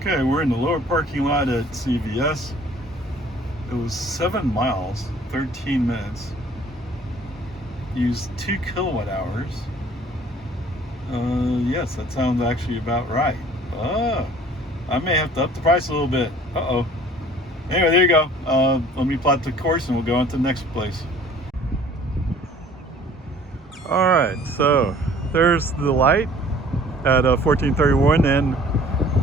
Okay, we're in the lower parking lot at CVS. It was 7 miles, 13 minutes. Used 2 kilowatt hours. Yes, that sounds actually about right. I may have to up the price a little bit. Anyway, there you go. Let me plot the course and we'll go on to the next place. Alright, so there's the light at 1431 and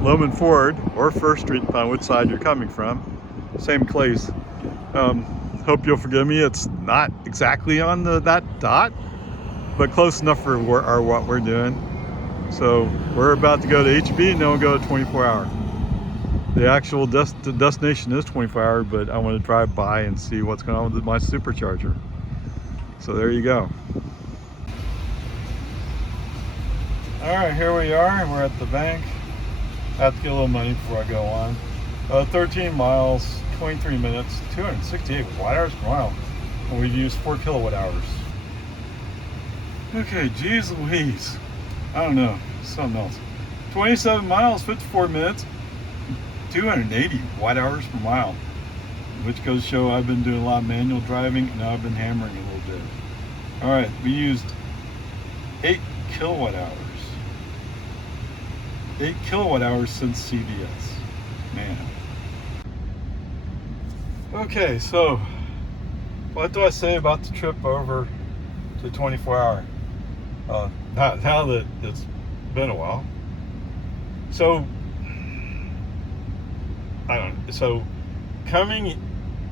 Lohman Ford, or First Street, depending on which side you're coming from. Same place. Hope you'll forgive me. It's not exactly on that dot, but close enough for what we're doing. So we're about to go to HB and then we'll go to 24 hour. The actual destination is 24 hour, but I want to drive by and see what's going on with my supercharger. So there you go. All right, here we are. We're at the bank. I have to get a little money before I go on. 13 miles, 23 minutes, 268 watt hours per mile. And we've used 4 kilowatt hours. Okay, geez Louise. I don't know, something else. 27 miles, 54 minutes, 280 watt hours per mile. Which goes to show I've been doing a lot of manual driving and now I've been hammering a little bit. All right, we used 8 kilowatt hours. 8 kilowatt hours since CVS. Man. Okay, so what do I say about the trip over to 24 hour? Now that it's been a while. So, so coming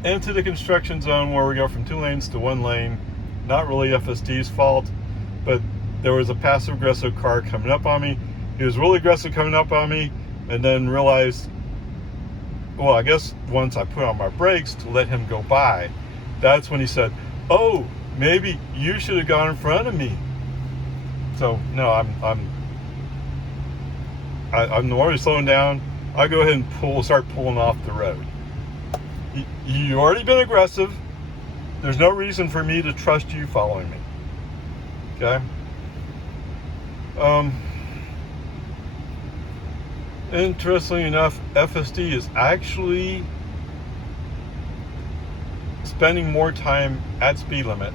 into the construction zone where we go from 2 lanes to 1 lane, not really FSD's fault, but there was a passive aggressive car coming up on me. He was really aggressive coming up on me, and then realized, well, I guess once I put on my brakes to let him go by, that's when he said, "Oh, maybe you should have gone in front of me." So no, I'm already slowing down. I go ahead and start pulling off the road. You already been aggressive. There's no reason for me to trust you following me. Okay. Interestingly enough, FSD is actually spending more time at speed limit,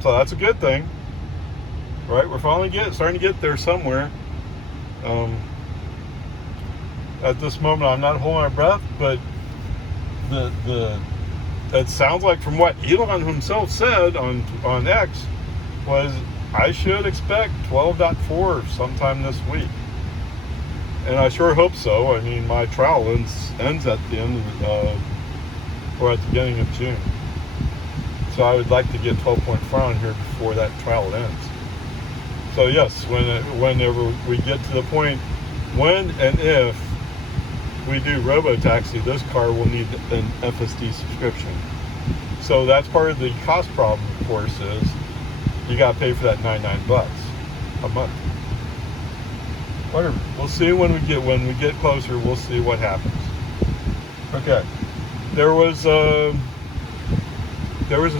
so that's a good thing, right? We're finally starting to get there somewhere. At this moment, I'm not holding my breath, but it sounds like from what Elon himself said on X was I should expect 12.4 sometime this week. And I sure hope so. I mean, my trial ends at the end of, or at the beginning of June. So I would like to get 12.4 on here before that trial ends. So yes, whenever we get to the point, when and if we do robo-taxi, this car will need an FSD subscription. So that's part of the cost problem, of course, is you got to pay for that $99 a month. Whatever. We'll see when we get closer. We'll see what happens. Okay. There was a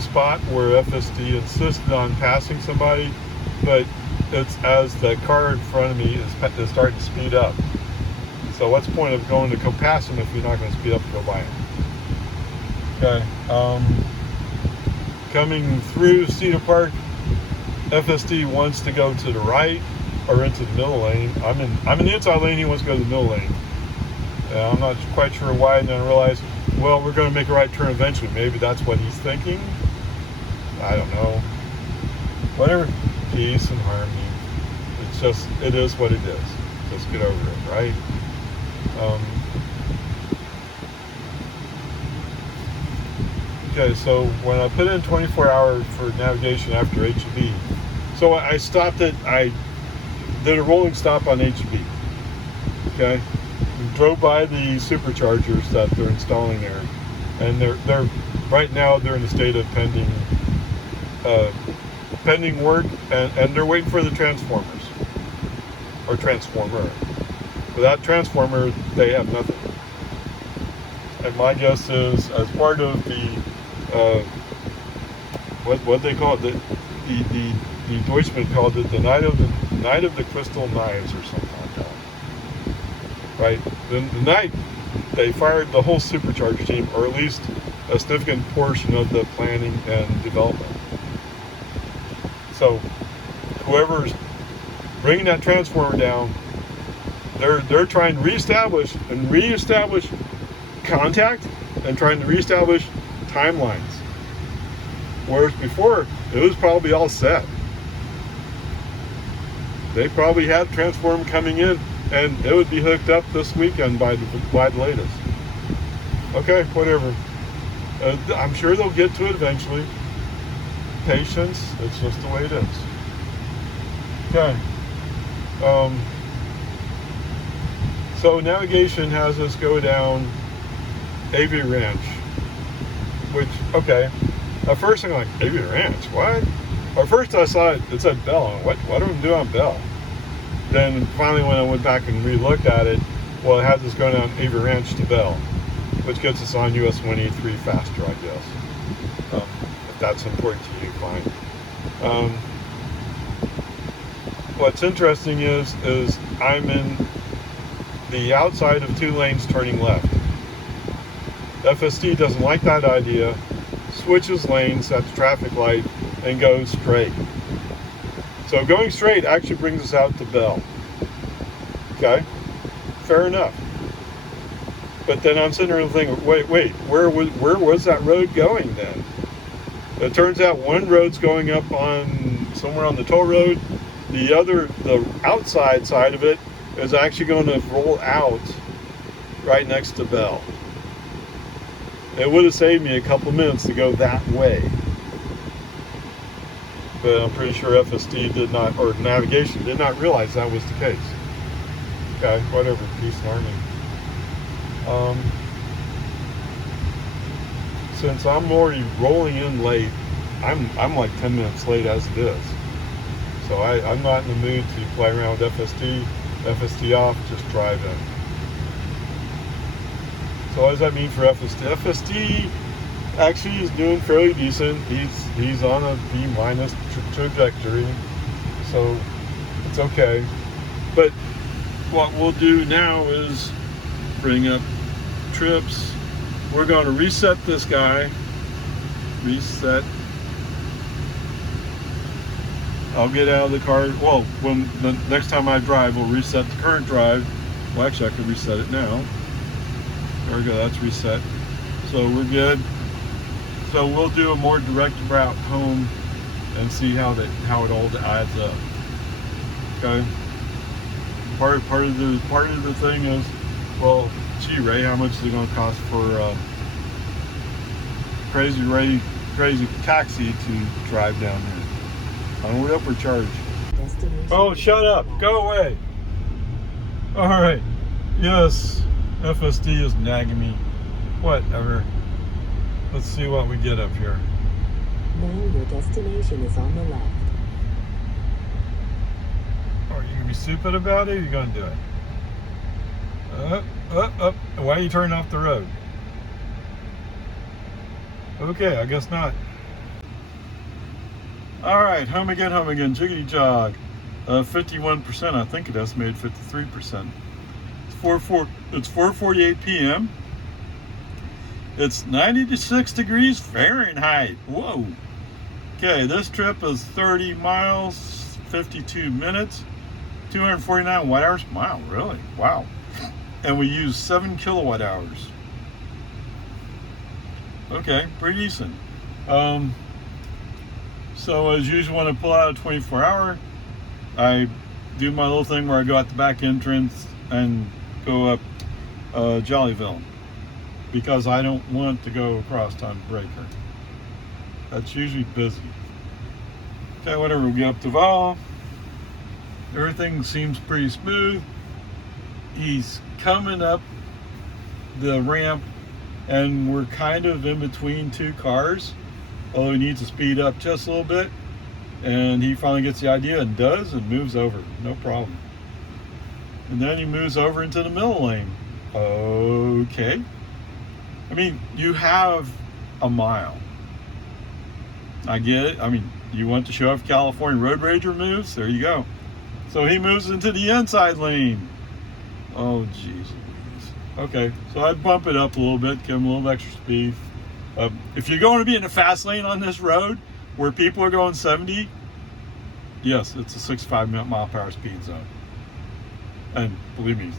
spot where FSD insisted on passing somebody, but it's as the car in front of me is starting to speed up. So what's the point of going to go past him if you're not going to speed up to go by him? Okay. Coming through Cedar Park, FSD wants to go to the right or into the middle lane. I'm in the inside lane. He wants to go to the middle lane. I'm not quite sure why. And then I realized, well, we're going to make a right turn eventually. Maybe that's what he's thinking. I don't know. Whatever. Peace and harmony. It is what it is. Just get over it, right? Okay, so when I put in 24 hours for navigation after HB, so I stopped it. I did a rolling stop on HB. Okay, we drove by the superchargers that they're installing there, and they're right now they're in the state of pending work, and they're waiting for the transformers or transformer. Without transformer, they have nothing. And my guess is, as part of the what they call it, the Deutschman called it the night of the crystal knives or something like that. right? Then the night they fired the whole supercharger team, or at least a significant portion of the planning and development. So whoever's bringing that transformer down, they're trying to reestablish contact and trying to reestablish timelines. Whereas before, it was probably all set. They probably had transformer coming in, and it would be hooked up this weekend by the latest. Okay, whatever. I'm sure they'll get to it eventually. Patience, it's just the way it is. Okay. So navigation has us go down AV Ranch, which, okay. At first I'm like, AV Ranch, what? At first I saw it said Bell. What do we do on Bell? Then finally when I went back and re-looked at it, well, it had this going down AV Ranch to Bell, which gets us on US 183 faster, I guess. If that's important to you, fine. What's interesting is I'm in the outside of 2 lanes turning left. FSD doesn't like that idea, switches lanes at the traffic light and goes straight. So going straight actually brings us out to Bell. Okay, fair enough. But then I'm sitting there and thinking, wait, where was that road going then? It turns out one road's going up on somewhere on the toll road. The outside side of it is actually going to roll out right next to Bell. It would have saved me a couple minutes to go that way. But I'm pretty sure FSD did not, or navigation did not realize that was the case. Okay, whatever, peace and harmony. Since I'm already rolling in late, I'm like 10 minutes late as it is. So I'm not in the mood to play around with FSD off, just drive in. So what does that mean for FSD? FSD actually is doing fairly decent. He's on a B- trajectory, so it's okay. But what we'll do now is bring up trips. We're going to reset this guy. Reset. I'll get out of the car. Well, when the next time I drive, we'll reset the current drive. Well, actually, I could reset it now. There we go. That's reset. So we're good. So we'll do a more direct route home and see how it all adds up. Okay. Part of the thing is, well, gee, Ray, how much is it going to cost for crazy taxi to drive down here? I don't know what we're charged. Oh, shut up! Go away. All right. Yes, FSD is nagging me. Whatever. Let's see what we get up here. Now your destination is on the left. Are you gonna be stupid about it? Or are you gonna do it? Up. Why are you turning off the road? Okay, I guess not. All right, home again, jiggity jog. 51%, I think it estimated 53%. It's 4:48 p.m. It's 96 degrees Fahrenheit. Whoa. Okay, this trip is 30 miles, 52 minutes, 249 watt hours. Wow, really? Wow. And we use 7 kilowatt hours. Okay, pretty decent. So as usual, when I pull out a 24-hour, I do my little thing where I go out the back entrance and go up Jollyville, because I don't want to go across Time Breaker. That's usually busy. Okay, whatever, we get up to Val. Everything seems pretty smooth. He's coming up the ramp, and we're kind of in between 2 cars, although he needs to speed up just a little bit. And he finally gets the idea and does, and moves over, no problem. And then he moves over into the middle lane. Okay. I mean, you have a mile. I get it. I mean, you want to show off California Road Rager moves? There you go. So he moves into the inside lane. Oh, jeez. Okay, so I'd bump it up a little bit, give them a little extra speed. If you're going to be in the fast lane on this road where people are going 70, yes, it's a 65 mile per hour speed zone. And believe me,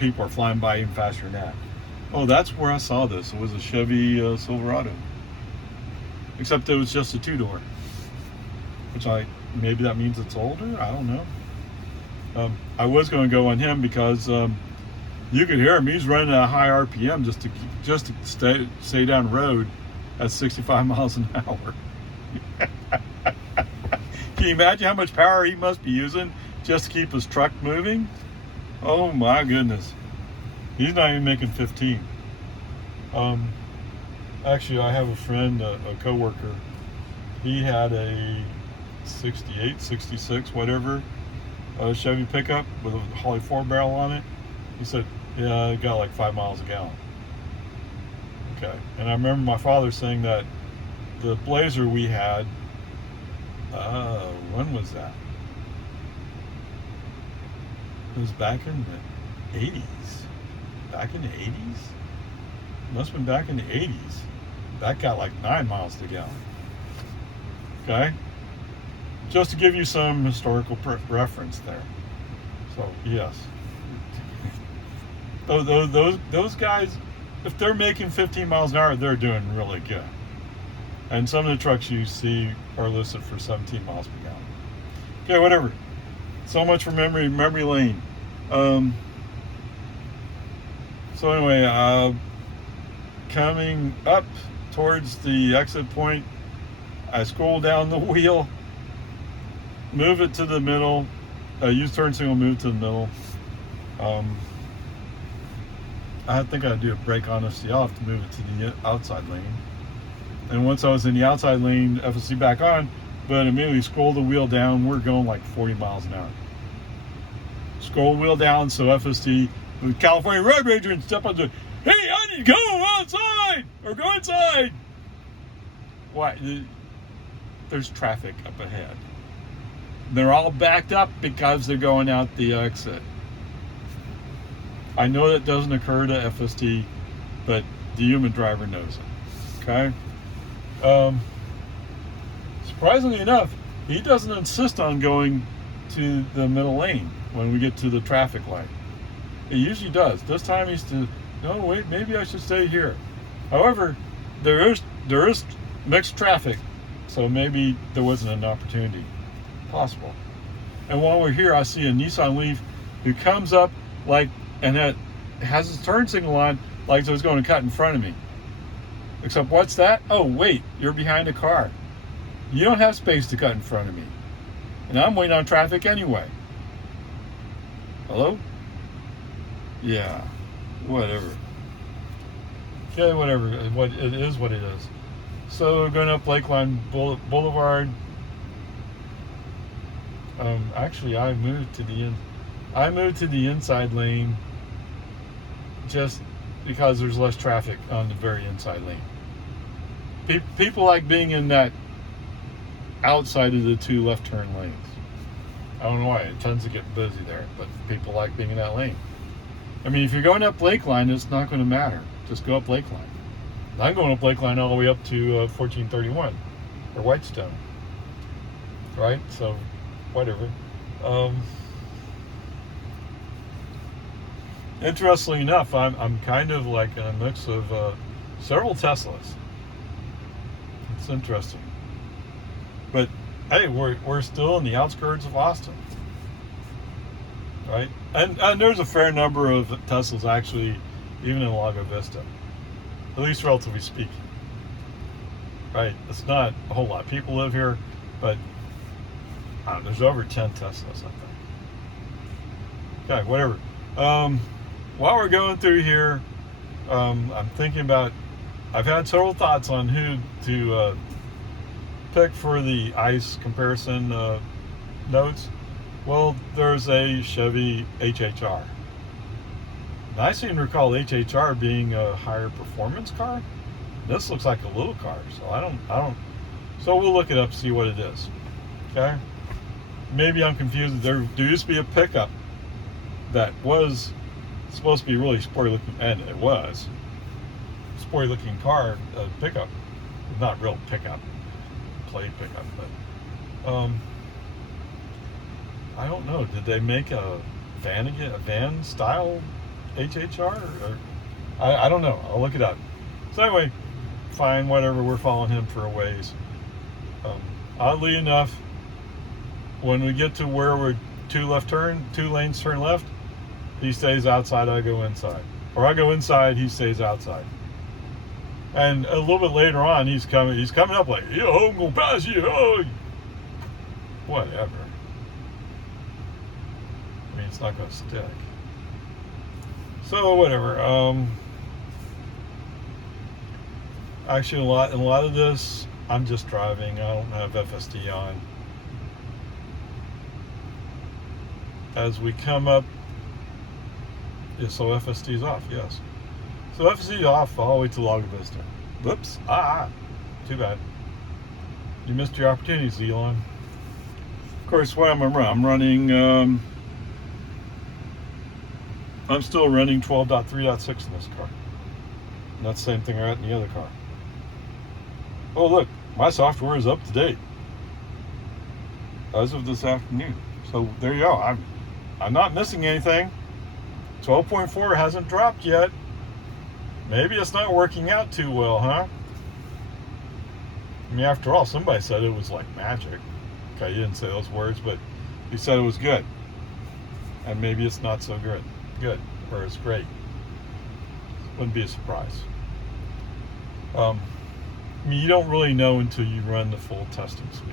people are flying by even faster than that. Oh, that's where I saw this. It was a Chevy Silverado. Except it was just a 2-door. Which maybe that means it's older? I don't know. I was going to go on him because you could hear him. He's running at a high RPM just to stay down the road at 65 miles an hour. Can you imagine how much power he must be using just to keep his truck moving? Oh my goodness. He's not even making 15. Actually, I have a friend, a coworker. He had a 68, 66, whatever, Chevy pickup with a Holly 4-barrel on it. He said, yeah, it got like 5 miles a gallon. Okay. And I remember my father saying that the Blazer we had, when was that? It was back in the 80s. Back in the 80s? Must have been back in the 80s. That got like 9 miles to the gallon. Okay? Just to give you some historical reference there. So, yes. Those guys, if they're making 15 miles an hour, they're doing really good. And some of the trucks you see are listed for 17 miles per gallon. Okay, whatever. So much for memory lane. So anyway, coming up towards the exit point, I scroll down the wheel, move it to the middle, use turn signal, move to the middle. I think I'd do a brake honesty. I'll have to move it to the outside lane. And once I was in the outside lane, FSD back on, but immediately scroll the wheel down. We're going like 40 miles an hour. Scroll the wheel down so FSD, the California Road Ranger, and step on the, hey, I need to go outside or go inside. Why? There's traffic up ahead. They're all backed up because they're going out the exit. I know that doesn't occur to FSD, but the human driver knows it. Okay? Surprisingly enough, he doesn't insist on going to the middle lane when we get to the traffic light. He usually does. This time he's no, wait, maybe I should stay here. However, there is mixed traffic, so maybe there wasn't an opportunity. Possible. And while we're here, I see a Nissan Leaf who comes up and has his turn signal on like it was going to cut in front of me. Except what's that? Oh, wait, you're behind a car. You don't have space to cut in front of me. And I'm waiting on traffic anyway. Hello? Yeah, whatever. Okay, whatever. It is what it is. So we're going up Lakeline Boulevard. Actually, I moved to the inside lane just because there's less traffic on the very inside lane. People like being in that outside of the two left turn lanes. I don't know why. It tends to get busy there, but people like being in that lane. I mean, if you're going up Lakeline, it's not going to matter. Just go up Lakeline. I'm going up Lakeline all the way up to 1431 or Whitestone. Right? So, whatever. Interestingly enough, I'm kind of like in a mix of several Teslas. It's interesting. But hey, we're still in the outskirts of Austin, right? And there's a fair number of Teslas actually, even in Lago Vista, at least relatively speaking. Right? It's not a whole lot of people live here, but there's over 10 Teslas, I think. Okay, whatever. While we're going through here, I'm thinking about. I've had several thoughts on who to pick for the ICE comparison notes. Well, there's a Chevy HHR. And I seem to recall HHR being a higher performance car. This looks like a little car, so I don't. So we'll look it up, see what it is. Okay. Maybe I'm confused. There used to be a pickup that was supposed to be really sporty looking, and it was sporty looking car, pickup, not real pickup, plate pickup, but I don't know. Did they make a van again, a van style HHR? Or I don't know. I'll look it up. So anyway, fine, whatever. We're following him for a ways. Oddly enough, when we get to where we're two lanes turn left, he stays outside, I go inside. Or I go inside, he stays outside. And a little bit later on, he's coming up like, yo, I'm gonna pass you. Oh. Whatever. I mean, it's not gonna stick. So whatever. Actually, in a lot of this, I'm just driving. I don't have FSD on. As we come up, yeah, so FSD is off, yes. So FSD is off all the way to Lago Vista. Whoops, too bad. You missed your opportunities, Elon. Of course, what am I running? I'm running, I'm still running 12.3.6 in this car. And that's the same thing I got in the other car. Oh look, my software is up to date as of this afternoon. So there you go. I'm not missing anything. 12.4 hasn't dropped yet. Maybe it's not working out too well, huh? I mean, after all, somebody said it was like magic. Okay, he didn't say those words, but he said it was good. And maybe it's not so good, or it's great. Wouldn't be a surprise. I mean, you don't really know until you run the full testing suite.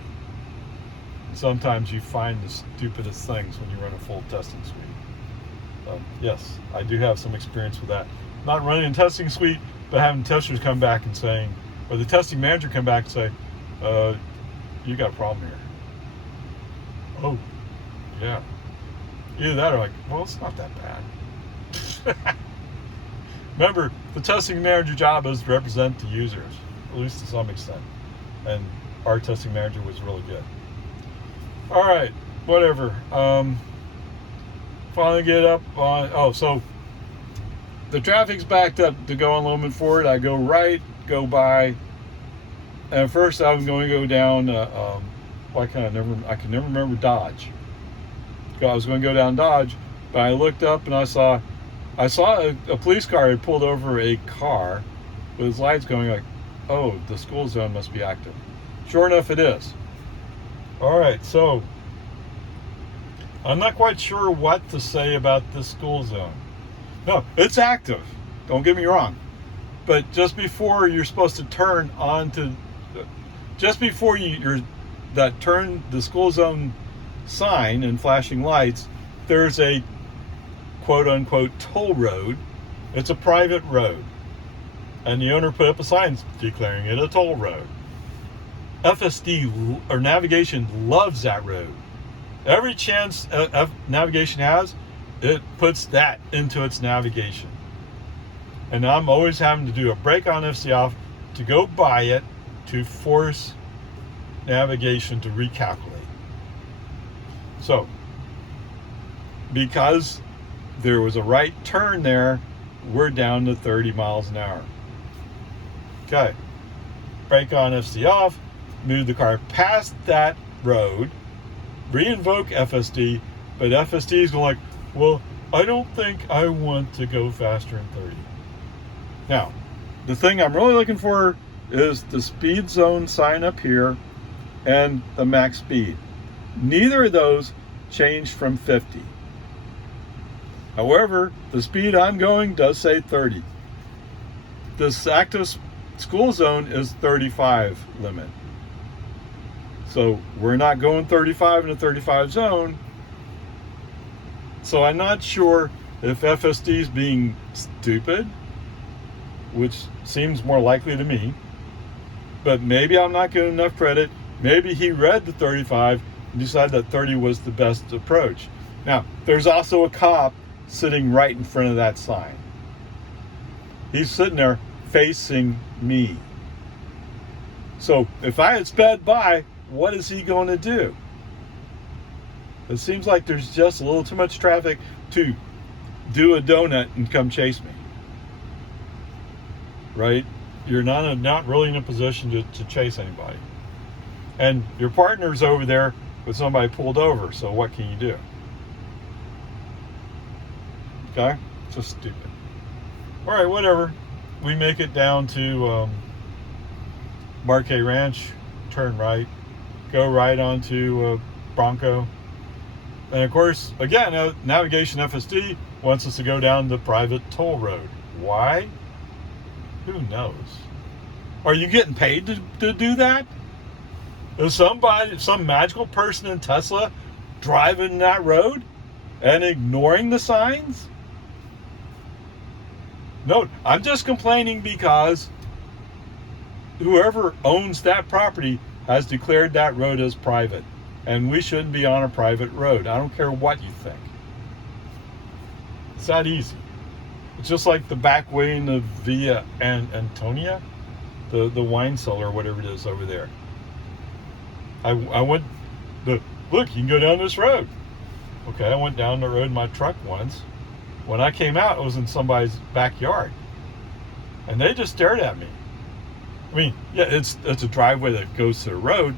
Sometimes you find the stupidest things when you run a full testing suite. Yes, I do have some experience with that. Not running a testing suite, but having testers come back and saying, or the testing manager come back and say, you got a problem here. Oh, yeah. Either that or like, well, it's not that bad. Remember, the testing manager job is to represent the users, at least to some extent. And our testing manager was really good. All right, whatever. Finally get up on, so the traffic's backed up to go on Lohman Ford. I go right, go by, and first I was going to go down, I can never remember Dodge. I was going to go down Dodge, but I looked up and I saw a police car had pulled over a car with its lights going like, oh, the school zone must be active. Sure enough, it is. All right, so I'm not quite sure what to say about this school zone. No, it's active. Don't get me wrong. But just before you're supposed to turn onto, just before turn the school zone sign and flashing lights, there's a quote unquote toll road. It's a private road. And the owner put up a sign declaring it a toll road. FSD or navigation loves that road. Every chance navigation has, it puts that into its navigation. And I'm always having to do a brake on FSD off to go by it to force navigation to recalculate. So, because there was a right turn there, we're down to 30 miles an hour. Okay, brake on FSD off, move the car past that road, re-invoke FSD, but FSD is going like, well, I don't think I want to go faster than 30. Now, the thing I'm really looking for is the speed zone sign up here and the max speed. Neither of those changed from 50. However, the speed I'm going does say 30. This active school zone is 35 limit. So we're not going 35 in a 35 zone. So I'm not sure if FSD is being stupid, which seems more likely to me, but maybe I'm not getting enough credit. Maybe he read the 35 and decided that 30 was the best approach. Now, there's also a cop sitting right in front of that sign. He's sitting there facing me. So if I had sped by, what is he going to do? It seems like there's just a little too much traffic to do a donut and come chase me. Right? You're not really in a position to chase anybody. And your partner's over there with somebody pulled over, so what can you do? Okay? It's just stupid. All right, whatever. We make it down to Marquez Ranch, turn right, go right onto Bronco. And of course, again, Navigation FSD wants us to go down the private toll road. Why? Who knows? Are you getting paid to do that? Is some magical person in Tesla driving that road and ignoring the signs? No, I'm just complaining because whoever owns that property has declared that road as private, and we shouldn't be on a private road. I don't care what you think. It's that easy. It's just like the back way in the Via Antonia, the wine cellar or whatever it is over there. I went, look, you can go down this road. Okay, I went down the road in my truck once. When I came out, it was in somebody's backyard. And they just stared at me. I mean, yeah, it's a driveway that goes to the road,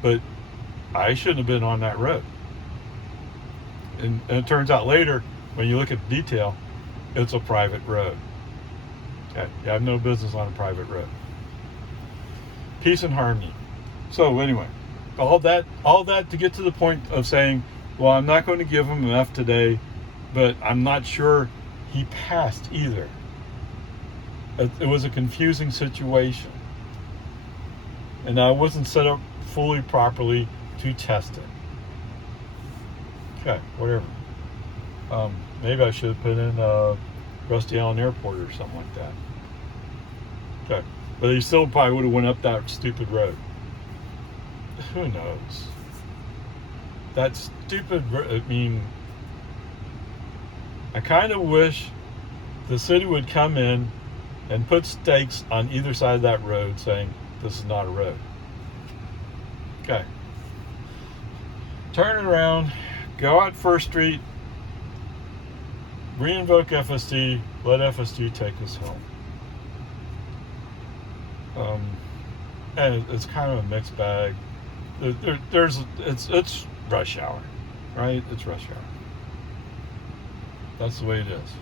but I shouldn't have been on that road. And it turns out later, when you look at the detail, it's a private road. Okay, you have no business on a private road. Peace and harmony. So anyway, all that to get to the point of saying, well, I'm not going to give him an F today, but I'm not sure he passed either. It was a confusing situation. And I wasn't set up fully properly to test it. Okay, whatever. Maybe I should have put in Rusty Allen Airport or something like that. Okay, but he still probably would have went up that stupid road. Who knows? That stupid, I mean, I kind of wish the city would come in and put stakes on either side of that road saying, this is not a road. Okay. Turn it around, go out First Street, re-invoke FSD, let FSD take us home. And it's kind of a mixed bag. It's rush hour, right? It's rush hour. That's the way it is.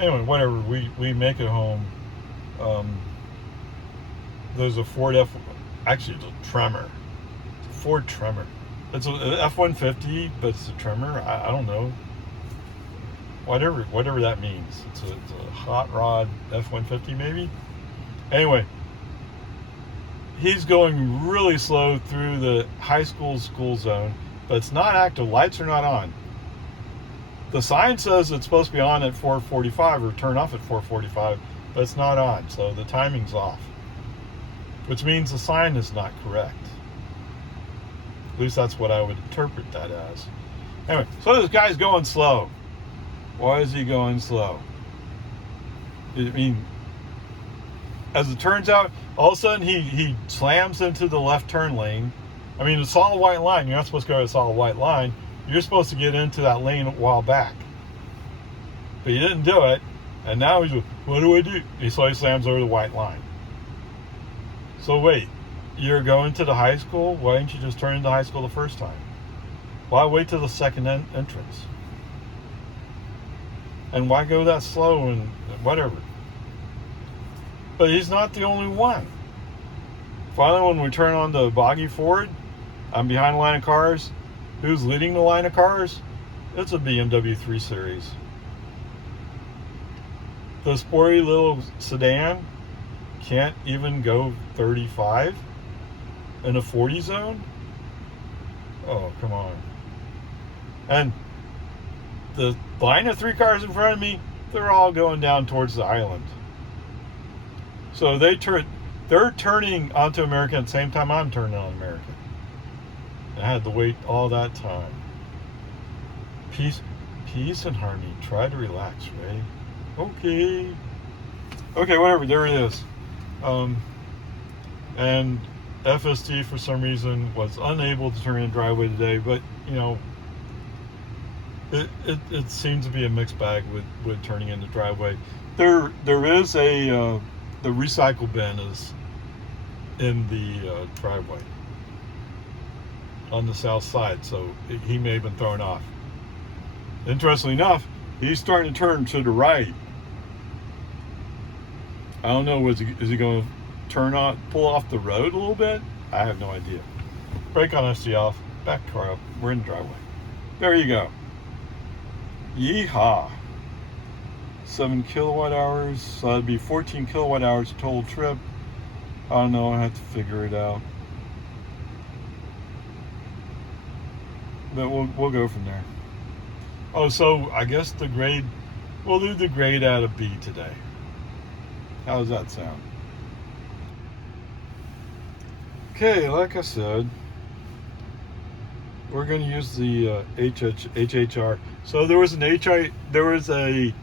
Anyway, whatever. We make it home. There's a Ford actually it's a Tremor. It's a Ford Tremor. It's a F-150, but it's a Tremor. I don't know. Whatever that means. It's a hot rod F-150 maybe. Anyway, he's going really slow through the high school zone, but it's not active. Lights are not on. The sign says it's supposed to be on at 4:45 or turn off at 4:45, but it's not on, so the timing's off. Which means the sign is not correct. At least that's what I would interpret that as. Anyway, so this guy's going slow. Why is he going slow? I mean, as it turns out, all of a sudden he slams into the left turn lane. I mean, a solid white line. You're not supposed to go to a solid white line. You're supposed to get into that lane a while back. But he didn't do it. And now he's, what do I do? He slams over the white line. So wait, you're going to the high school? Why didn't you just turn into high school the first time? Why wait till the second entrance? And why go that slow and whatever? But he's not the only one. Finally, when we turn on the Boggy Ford, I'm behind a line of cars. Who's leading the line of cars? It's a BMW 3 Series. The sporty little sedan can't even go 35 in a 40 zone? Oh, come on. And the line of 3 cars in front of me, they're all going down towards the island. So they're turning onto American at the same time I'm turning on American. I had to wait all that time. Peace and harmony. Try to relax, Ray. Okay, whatever. There it is. And FST for some reason was unable to turn in driveway today, but you know, it seems to be a mixed bag with turning in the driveway. There is a the recycle bin is in the driveway on the south side, so he may have been thrown off. Interestingly enough, he's starting to turn to the right. I don't know, is he going to pull off the road a little bit? I have no idea. Brake on SC off, back car up, we're in the driveway. There you go. Yeehaw. 7 kilowatt hours, so that'd be 14 kilowatt hours total trip. I don't know, I have to figure it out. But we'll go from there. Oh, so I guess the grade, we'll do the grade out of B today. How does that sound? Okay, like I said, we're going to use the HHR. So there was a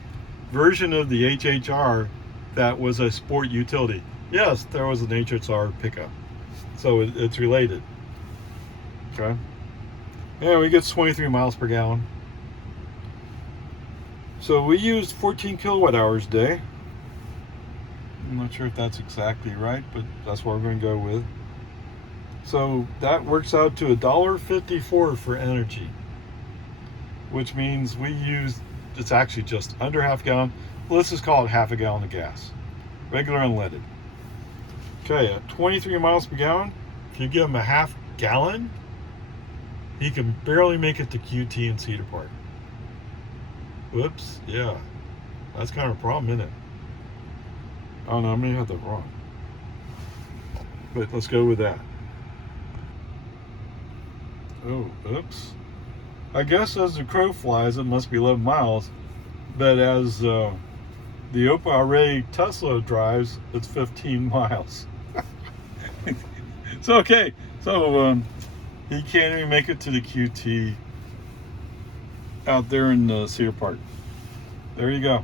version of the HHR that was a sport utility. Yes, there was an HHR pickup. So it's related. Okay. Yeah, we get 23 miles per gallon. So we used 14 kilowatt hours a day. I'm not sure if that's exactly right, but that's what we're going to go with. So that works out to $1.54 for energy, which means we use, it's actually just under half a gallon. Well, let's just call it half a gallon of gas, regular unleaded. Okay, at 23 miles per gallon, if you give him a half gallon, he can barely make it to QT in Cedar Park. Whoops, yeah, that's kind of a problem, isn't it? Oh no, I may have that wrong. But let's go with that. Oh, oops. I guess as the crow flies, it must be 11 miles. But as the Oparay Tesla drives, it's 15 miles. It's okay. So he can't even make it to the QT out there in Cedar Park. There you go.